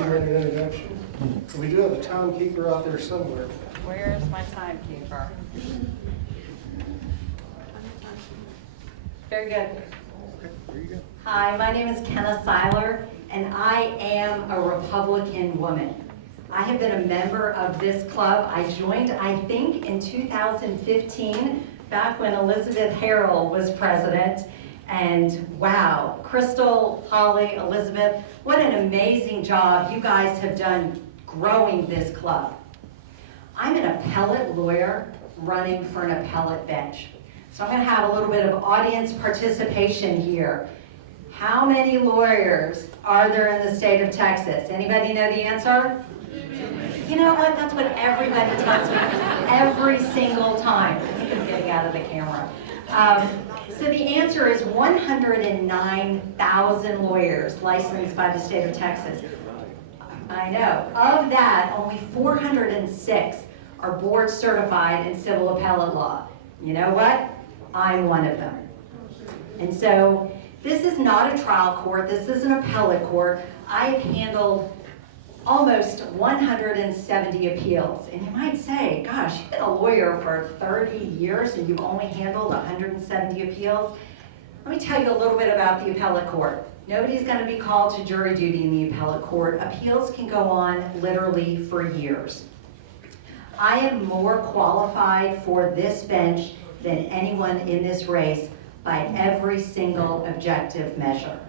2-minute introduction. We do have a timekeeper out there somewhere. Where's my timekeeper? Very good. There you go. Hi, my name is Kenna Seiler, and I am a Republican woman. I have been a member of this club. I joined, I think, in 2015, back when Elizabeth Harrell was president. And wow, Crystal, Holly, Elizabeth, what an amazing job you guys have done growing this club. I'm an appellate lawyer running for an appellate bench. So I'm going to have a little bit of audience participation here. How many lawyers are there in the state of Texas? Anybody know the answer? You know what? That's what everybody tells me every single time. I think I'm getting out of the camera. So the answer is 109,000 lawyers licensed by the state of Texas. I know. Of that, only 406 are board certified in civil appellate law. You know what? I'm one of them. And so this is not a trial court. This is an appellate court. I've handled almost 170 appeals. And you might say, gosh, you've been a lawyer for 30 years and you've only handled 170 appeals. Let me tell you a little bit about the appellate court. Nobody's going to be called to jury duty in the appellate court. Appeals can go on literally for years. I am more qualified for this bench than anyone in this race by every single objective measure.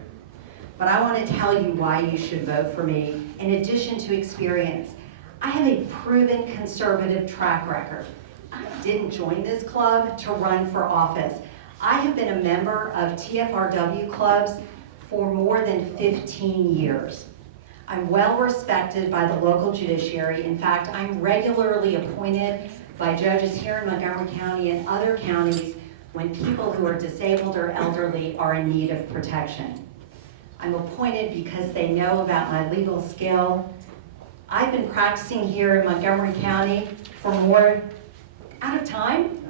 But I want to tell you why you should vote for me. In addition to experience, I have a proven conservative track record. I didn't join this club to run for office. I have been a member of TFRW clubs for more than 15 years. I'm well respected by the local judiciary. In fact, I'm regularly appointed by judges here in Montgomery County and other counties when people who are disabled or elderly are in need of protection. I'm appointed because they know about my legal skill. I've been practicing here in Montgomery County for more, out of time?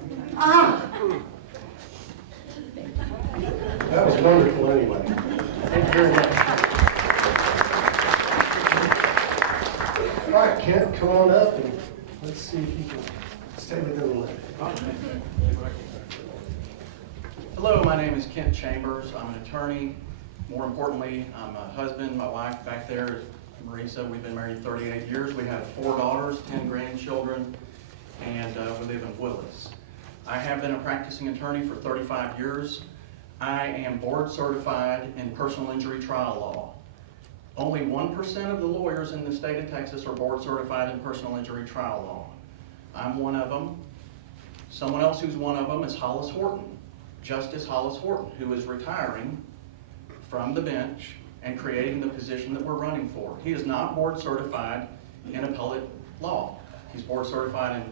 That was wonderful anyway. Thank you very much. All right, Kent, come on up and let's see if you can stay within the limit. Hello, my name is Kent Chambers. I'm an attorney. More importantly, I'm a husband. My wife back there is Marisa. We've been married 38 years. We have 4 daughters, 10 grandchildren, and we live in Willis. I have been a practicing attorney for 35 years. I am board certified in personal injury trial law. Only 1% of the lawyers in the state of Texas are board certified in personal injury trial law. I'm one of them. Someone else who's one of them is Hollis Horton, Justice Hollis Horton, who is retiring from the bench and creating the position that we're running for. He is not board certified in appellate law. He's board certified in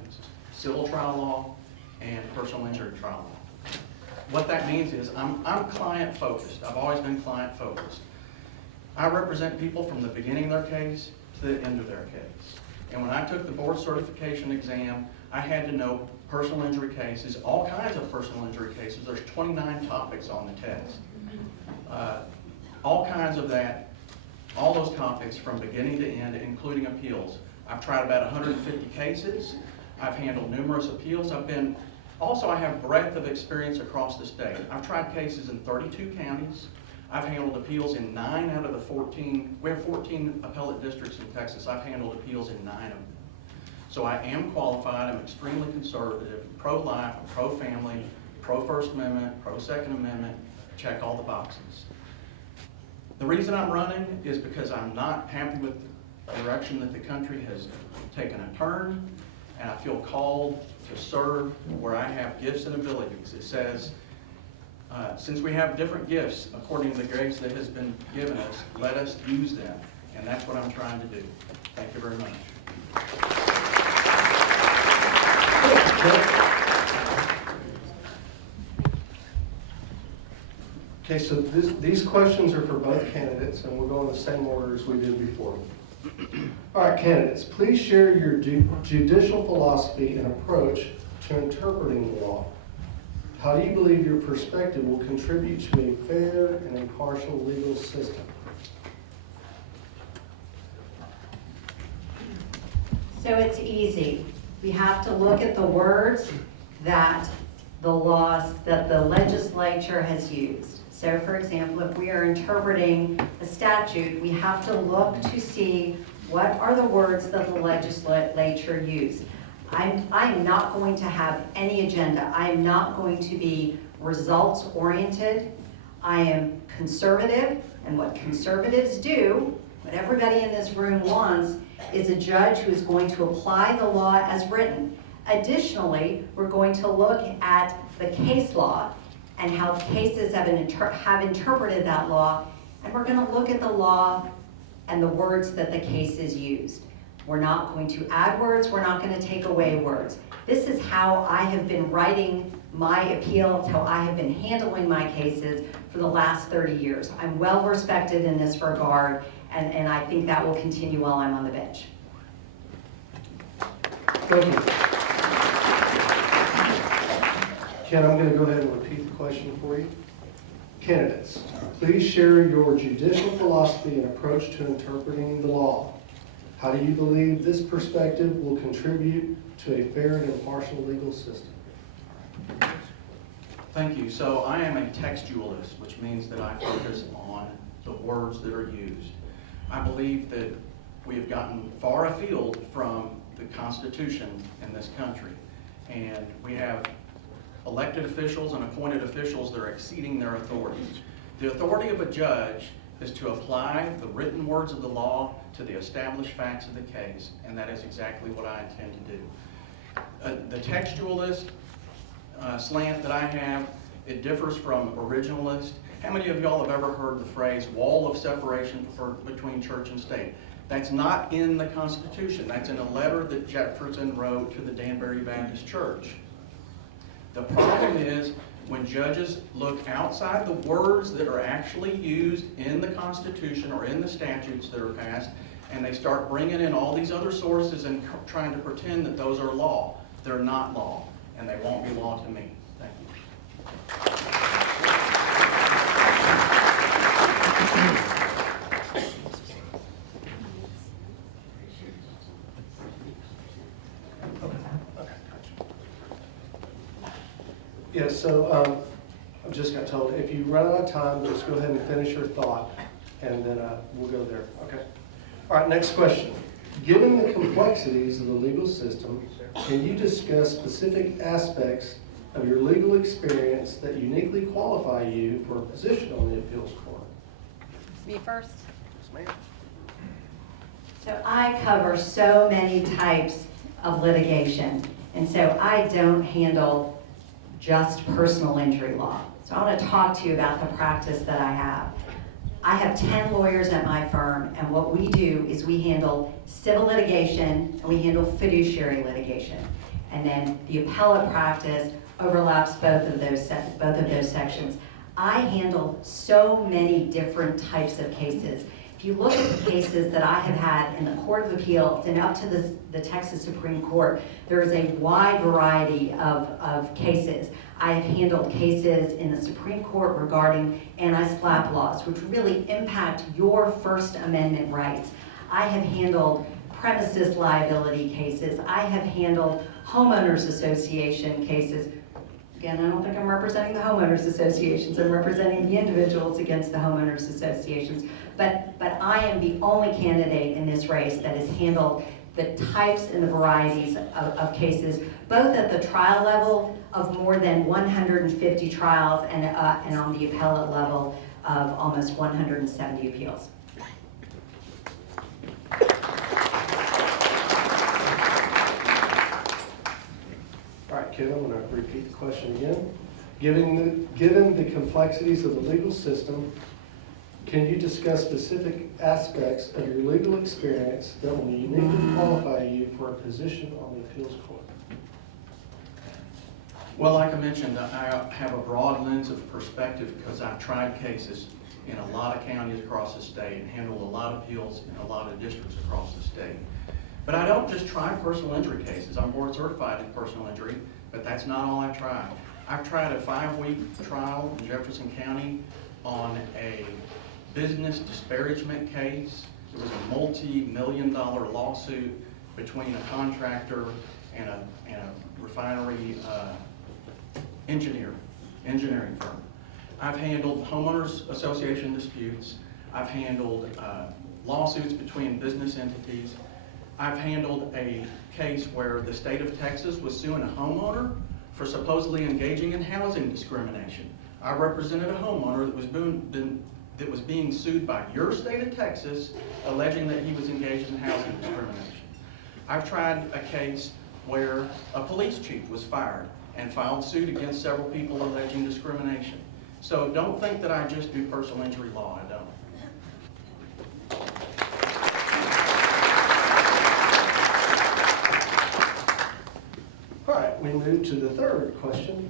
civil trial law and personal injury trial law. What that means is I'm client focused. I've always been client focused. I represent people from the beginning of their case to the end of their case. And when I took the board certification exam, I had to know personal injury cases, all kinds of personal injury cases. There's 29 topics on the test. All kinds of that, all those topics from beginning to end, including appeals. I've tried about 150 cases. I've handled numerous appeals. I have breadth of experience across the state. I've tried cases in 32 counties. I've handled appeals in 9 out of the 14. We have 14 appellate districts in Texas. I've handled appeals in 9 of them. So I am qualified. I'm extremely conservative, pro-life, pro-family, pro-First Amendment, pro-Second Amendment, check all the boxes. The reason I'm running is because I'm not happy with the direction that the country has taken a turn, and I feel called to serve where I have gifts and abilities. It says, since we have different gifts, according to the grace that has been given us, let us use them. And that's what I'm trying to do. Thank you very much. Okay, so these questions are for both candidates, and we'll go in the same order as we did before. All right, candidates, please share your judicial philosophy and approach to interpreting the law. How do you believe your perspective will contribute to a fair and impartial legal system? So it's easy. We have to look at the words that the legislature has used. So for example, if we are interpreting a statute, we have to look to see what are the words that the legislature used. I am not going to have any agenda. I am not going to be results-oriented. I am conservative, and what conservatives do, what everybody in this room wants, is a judge who is going to apply the law as written. Additionally, we're going to look at the case law and how cases have interpreted that law, and we're going to look at the law and the words that the cases used. We're not going to add words, we're not going to take away words. This is how I have been writing my appeals, how I have been handling my cases for the last 30 years. I'm well respected in this regard, and I think that will continue while I'm on the bench. Thank you. Ken, I'm going to go ahead and repeat the question for you. Candidates, please share your judicial philosophy and approach to interpreting the law. How do you believe this perspective will contribute to a fair and impartial legal system? Thank you. So I am a textualist, which means that I focus on the words that are used. I believe that we have gotten far afield from the Constitution in this country, and we have elected officials and appointed officials that are exceeding their authority. The authority of a judge is to apply the written words of the law to the established facts of the case, and that is exactly what I intend to do. The textualist slant that I have, it differs from originalist. How many of y'all have ever heard the phrase wall of separation between church and state? That's not in the Constitution. That's in a letter that Jefferson wrote to the Danbury Baptist Church. The problem is when judges look outside the words that are actually used in the Constitution or in the statutes that are passed, and they start bringing in all these other sources and trying to pretend that those are law. They're not law, and they won't be law to me. Thank you. Yes, so I just got told, if you run out of time, just go ahead and finish your thought, and then we'll go there, okay? All right, next question. Given the complexities of the legal system, can you discuss specific aspects of your legal experience that uniquely qualify you for a position on the appeals court? Me first. So I cover so many types of litigation, and so I don't handle just personal injury law. So I want to talk to you about the practice that I have. I have 10 lawyers at my firm, and what we do is we handle civil litigation and we handle fiduciary litigation. And then the appellate practice overlaps both of those sections. I handle so many different types of cases. If you look at the cases that I have had in the Court of Appeals and up to the Texas Supreme Court, there is a wide variety of cases. I have handled cases in the Supreme Court regarding anti-SLAPP laws, which really impact your First Amendment rights. I have handled premises liability cases. I have handled homeowners association cases. Again, I don't think I'm representing the homeowners associations. I'm representing the individuals against the homeowners associations. But I am the only candidate in this race that has handled the types and the varieties of cases, both at the trial level of more than 150 trials and on the appellate level of almost 170 appeals. All right, Kevin, I'm going to repeat the question again. Given the complexities of the legal system, can you discuss specific aspects of your legal experience that will uniquely qualify you for a position on the appeals court? Well, like I mentioned, I have a broad lens of perspective because I've tried cases in a lot of counties across the state and handled a lot of appeals in a lot of districts across the state. But I don't just try personal injury cases. I'm board certified in personal injury, but that's not all I try. I've tried a 5-week trial in Jefferson County on a business disparagement case. It was a multi-million-dollar lawsuit between a contractor and a refinery engineering firm. I've handled homeowners association disputes. I've handled lawsuits between business entities. I've handled a case where the state of Texas was suing a homeowner for supposedly engaging in housing discrimination. I represented a homeowner that was being sued by your state of Texas, alleging that he was engaged in housing discrimination. I've tried a case where a police chief was fired and filed suit against several people alleging discrimination. So don't think that I just do personal injury law, I don't. All right, we move to the third question.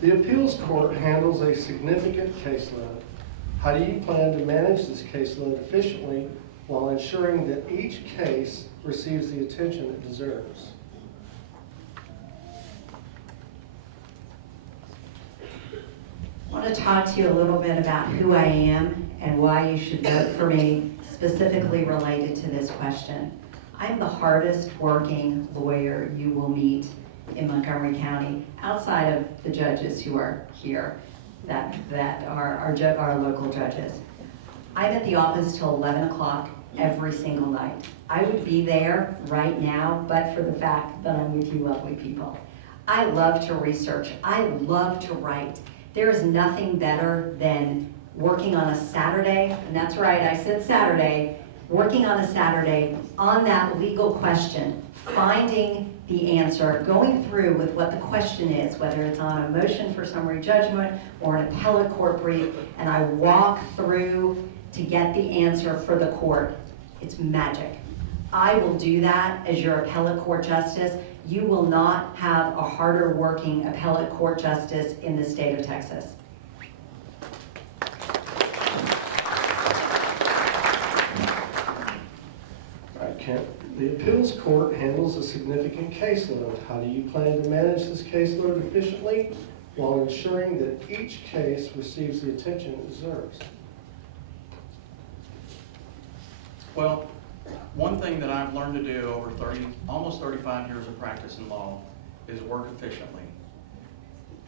The appeals court handles a significant caseload. How do you plan to manage this caseload efficiently while ensuring that each case receives the attention it deserves? I want to talk to you a little bit about who I am and why you should vote for me, specifically related to this question. I'm the hardest working lawyer you will meet in Montgomery County, outside of the judges who are here, that are our local judges. I'm at the office till 11 o'clock every single night. I would be there right now, but for the fact that I'm with you lovely people. I love to research. I love to write. There is nothing better than working on a Saturday, and that's right, I said Saturday, working on a Saturday on that legal question, finding the answer, going through with what the question is, whether it's on a motion for summary judgment or an appellate court brief, and I walk through to get the answer for the court. It's magic. I will do that as your appellate court justice. You will not have a harder working appellate court justice in the state of Texas. All right, Kent. The appeals court handles a significant caseload. How do you plan to manage this caseload efficiently while ensuring that each case receives the attention it deserves? Well, one thing that I've learned to do over almost 35 years of practice in law is work efficiently.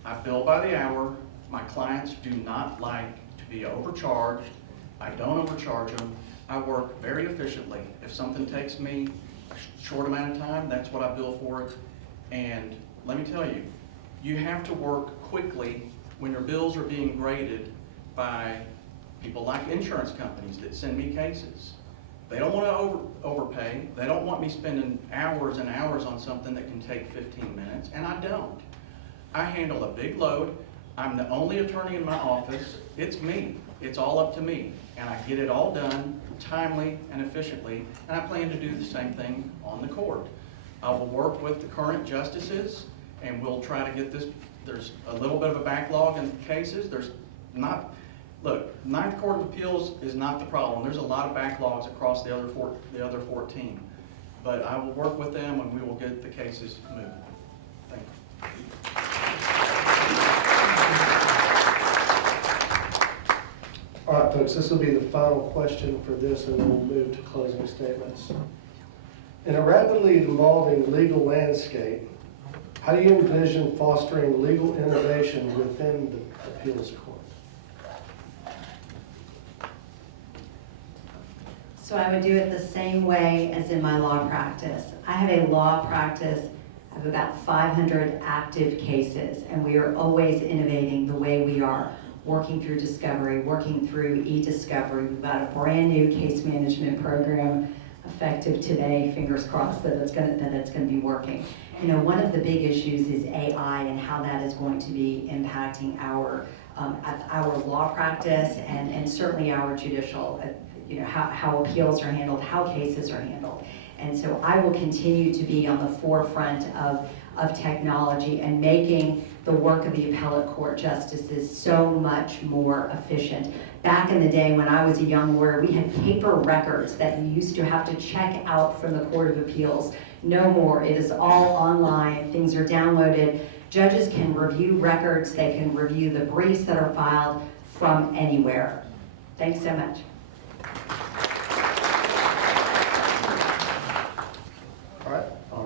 I bill by the hour. My clients do not like to be overcharged. I don't overcharge them. I work very efficiently. If something takes me a short amount of time, that's what I bill for it. And let me tell you, you have to work quickly when your bills are being graded by people like insurance companies that send me cases. They don't want to overpay. They don't want me spending hours and hours on something that can take 15 minutes, and I don't. I handle a big load. I'm the only attorney in my office. It's me. It's all up to me. And I get it all done timely and efficiently, and I plan to do the same thing on the court. I will work with the current justices, and we'll try to get this. There's a little bit of a backlog in cases. Look, Ninth Court of Appeals is not the problem. There's a lot of backlogs across the other 14. But I will work with them and we will get the cases moving. Thank you. All right, folks, this will be the final question for this, and then we'll move to closing statements. In a rapidly evolving legal landscape, how do you envision fostering legal innovation within the appeals court? So I would do it the same way as in my law practice. I have a law practice of about 500 active cases, and we are always innovating the way we are, working through discovery, working through e-discovery. We've got a brand new case management program effective today, fingers crossed that it's going to be working. You know, one of the big issues is AI and how that is going to be impacting our law practice and certainly our judicial, how appeals are handled, how cases are handled. And so I will continue to be on the forefront of technology and making the work of the appellate court justices so much more efficient. Back in the day when I was a young lawyer, we had paper records that you used to have to check out from the Court of Appeals. No more. It is all online. Things are downloaded. Judges can review records. They can review the briefs that are filed from anywhere. Thanks so much.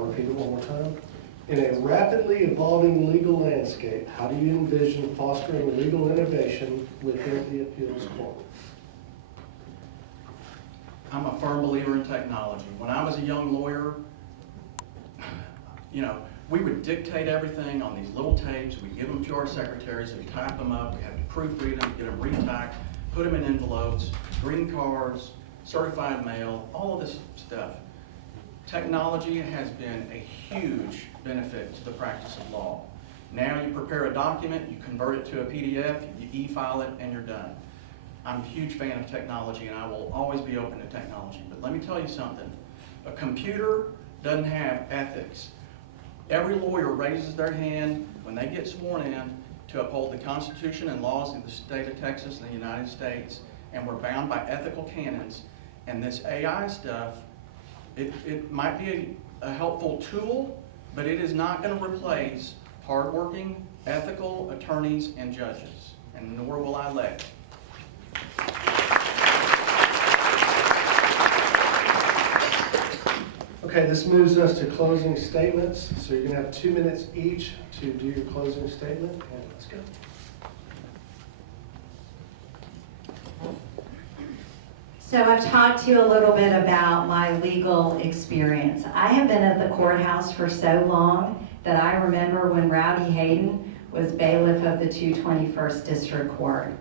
I'll repeat it one more time. In a rapidly evolving legal landscape, how do you envision fostering legal innovation within the appeals court? I'm a firm believer in technology. When I was a young lawyer, we would dictate everything on these little tapes. We'd give them to our secretaries, we'd type them up, we had to proofread them, get them retyped, put them in envelopes, green cards, certified mail, all of this stuff. Technology has been a huge benefit to the practice of law. Now you prepare a document, you convert it to a PDF, you e-file it, and you're done. I'm a huge fan of technology, and I will always be open to technology. But let me tell you something. A computer doesn't have ethics. Every lawyer raises their hand when they get sworn in to uphold the Constitution and laws of the state of Texas and the United States, and we're bound by ethical canons. And this AI stuff, it might be a helpful tool, but it is not going to replace hardworking, ethical attorneys and judges, and nor will I let it. Okay, this moves us to closing statements. So you're going to have 2 minutes each to do your closing statement, and let's go. So I've talked to you a little bit about my legal experience. I have been at the courthouse for so long that I remember when Rowdy Hayden was bailiff of the 221st District Court.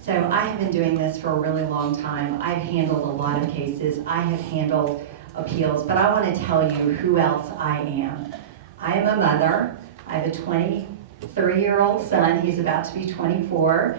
So I have been doing this for a really long time. I've handled a lot of cases. I have handled appeals, but I want to tell you who else I am. I am a mother. I have a 23-year-old son. He's about to be 24.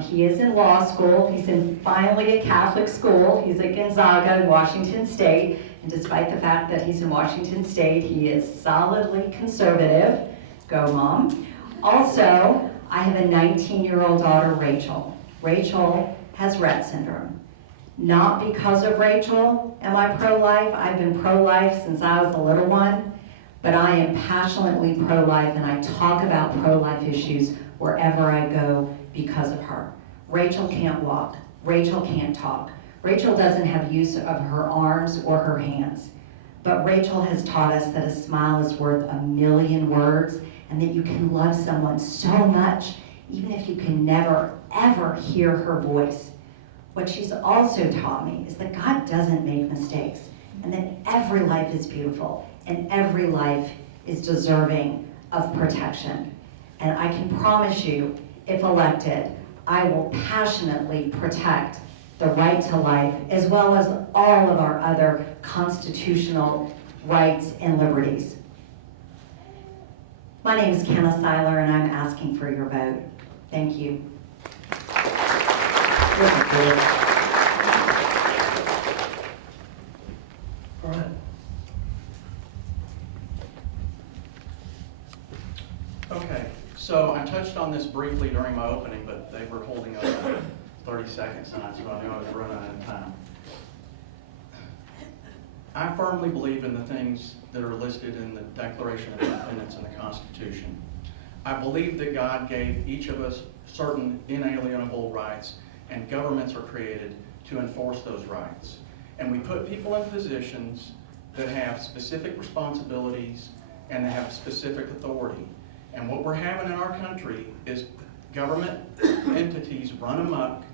He is in law school. He's in finally a Catholic school. He's at Gonzaga in Washington State. And despite the fact that he's in Washington State, he is solidly conservative. Go, Mom. Also, I have a 19-year-old daughter, Rachel. Rachel has Rett syndrome. Not because of Rachel am I pro-life. I've been pro-life since I was a little one, but I am passionately pro-life, and I talk about pro-life issues wherever I go because of her. Rachel can't walk. Rachel can't talk. Rachel doesn't have use of her arms or her hands. But Rachel has taught us that a smile is worth 1,000,000 words, and that you can love someone so much, even if you can never, ever hear her voice. What she's also taught me is that God doesn't make mistakes, and that every life is beautiful, and every life is deserving of protection. And I can promise you, if elected, I will passionately protect the right to life, as well as all of our other constitutional rights and liberties. My name is Kenna Seiler, and I'm asking for your vote. Thank you. All right. Okay, so I touched on this briefly during my opening, but they were holding up 30 seconds, and so I knew I was running out of time. I firmly believe in the things that are listed in the Declaration of Independence and the Constitution. I believe that God gave each of us certain inalienable rights, and governments are created to enforce those rights. And we put people in positions that have specific responsibilities and that have specific authority. And what we're having in our country is government entities run amok,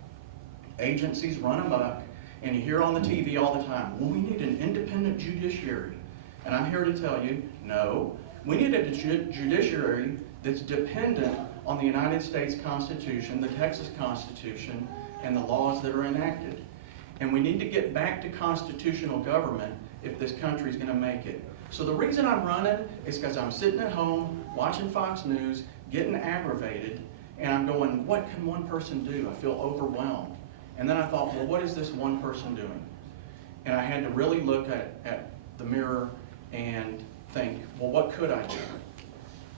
agencies run amok, and you hear on the TV all the time, well, we need an independent judiciary. And I'm here to tell you, no, we need a judiciary that's dependent on the United States Constitution, the Texas Constitution, and the laws that are enacted. And we need to get back to constitutional government if this country's going to make it. So the reason I'm running is because I'm sitting at home watching Fox News, getting aggravated, and I'm going, what can one person do? I feel overwhelmed. And then I thought, well, what is this one person doing? And I had to really look at the mirror and think, well, what could I do?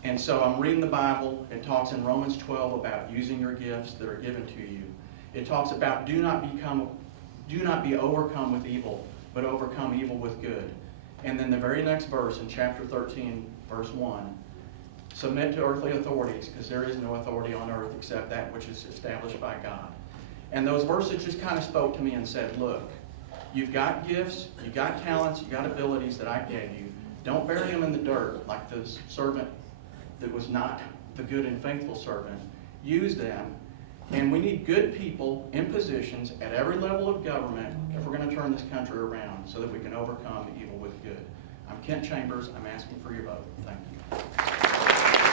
And so I'm reading the Bible. It talks in Romans 12 about using your gifts that are given to you. It talks about do not be overcome with evil, but overcome evil with good. And then the very next verse in chapter 13, verse 1, submit to earthly authorities, because there is no authority on earth except that which is established by God. And those verses just kind of spoke to me and said, look, you've got gifts, you've got talents, you've got abilities that I gave you. Don't bury them in the dirt like the servant that was not the good and faithful servant. Use them. And we need good people in positions at every level of government if we're going to turn this country around so that we can overcome evil with good. I'm Kent Chambers. I'm asking for your vote. Thank you.